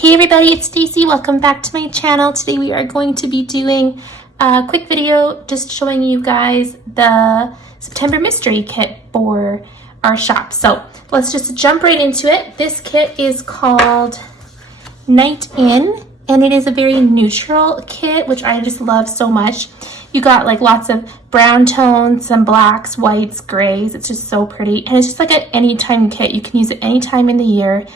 Hey everybody, it's Stacy. Welcome back to my channel. Today we are going to be doing a quick video just showing you guys the September mystery kit for our shop. So let's just jump right into it. This kit is called Night In, and it is a very neutral kit, which I just love so much. You got like lots of brown tones, some blacks, whites, grays. It's just so pretty, and it's just like an anytime kit. You can use it anytime in the year,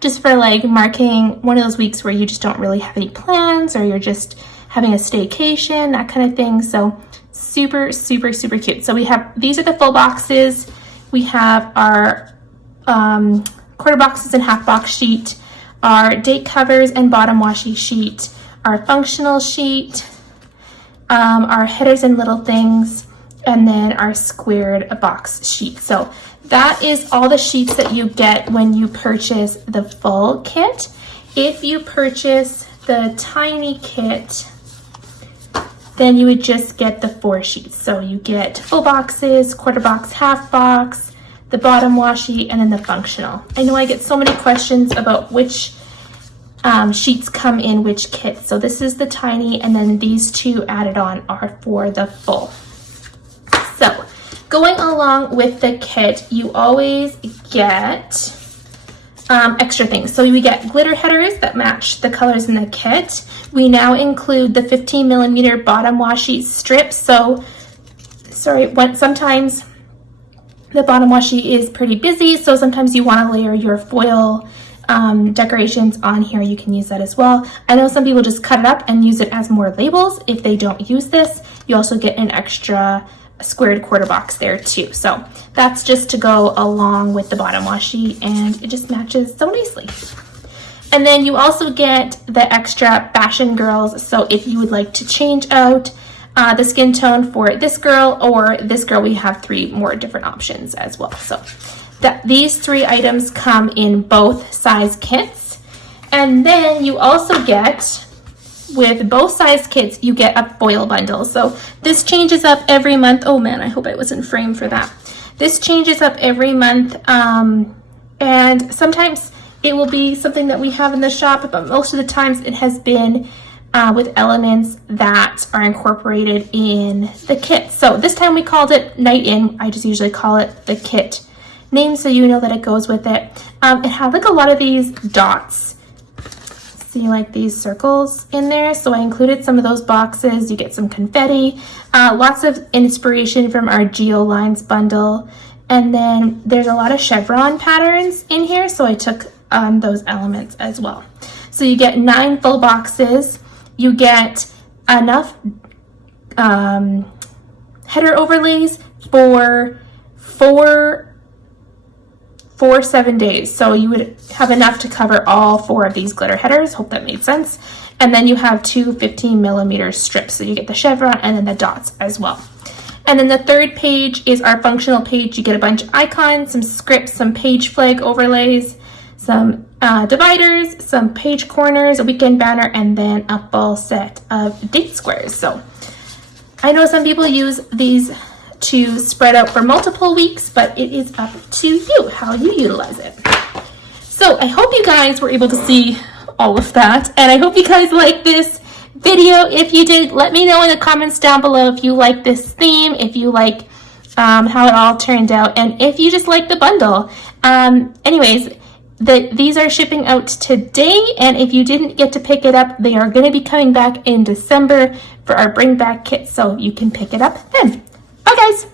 just for like marking one of those weeks where you just don't really have any plans, or you're just having a staycation, that kind of thing. So super cute. So we have, these are the full boxes. We have our quarter boxes and half box sheet, our date covers and bottom washi sheet, our functional sheet, our headers and little things, and then our squared box sheet. So that is all the sheets that you get when you purchase the full kit. If you purchase the tiny kit, then you would just get the 4 sheets. So you get full boxes, quarter box, half box, the bottom washi, and then the functional. I know I get so many questions about which sheets come in which kit. So this is the tiny, and then these two added on are for the full. So going along with the kit, you always get extra things. So we get glitter headers that match the colors in the kit. We now include the 15mm bottom washi strips. So sometimes the bottom washi is pretty busy, so sometimes you want to layer your foil decorations on here. You can use that as well. I know some people just cut it up and use it as more labels. If they don't use this, you also get an extra squared quarter box there too. So that's just to go along with the bottom washi, and it just matches so nicely. And then you also get the extra fashion girls. So if you would like to change out the skin tone for this girl or this girl, we have 3 more different options as well. So these 3 items come in both size kits. And then you also get, with both size kits, you get a foil bundle. So this changes up every month. Oh man, I hope I wasn't framed for that. This changes up every month, and sometimes it will be something that we have in the shop, but most of the times it has been with elements that are incorporated in the kit. So this time we called it Night In. I just usually call it the kit name, so you know that it goes with it. It had like a lot of these dots. See, like these circles in there, so I included some of those boxes. You get some confetti, lots of inspiration from our Geo Lines bundle, and then there's a lot of chevron patterns in here, so I took those elements as well. So you get 9 full boxes. You get enough header overlays for 7 days. So you would have enough to cover all 4 of these glitter headers. Hope that made sense. And then you have 2 15mm strips. So you get the chevron and then the dots as well. And then the 3rd page is our functional page. You get a bunch of icons, some scripts, some page flag overlays, some dividers, some page corners, a weekend banner, and then a full set of date squares. So I know some people use these to spread out for multiple weeks, but it is up to you how you utilize it. So I hope you guys were able to see all of that, and I hope you guys like this video. If you did, let me know in the comments down below if you like this theme, if you like how it all turned out, and if you just like the bundle. Anyways, these are shipping out today, and if you didn't get to pick it up, they are going to be coming back in December for our bring back kit, so you can pick it up then. Bye guys!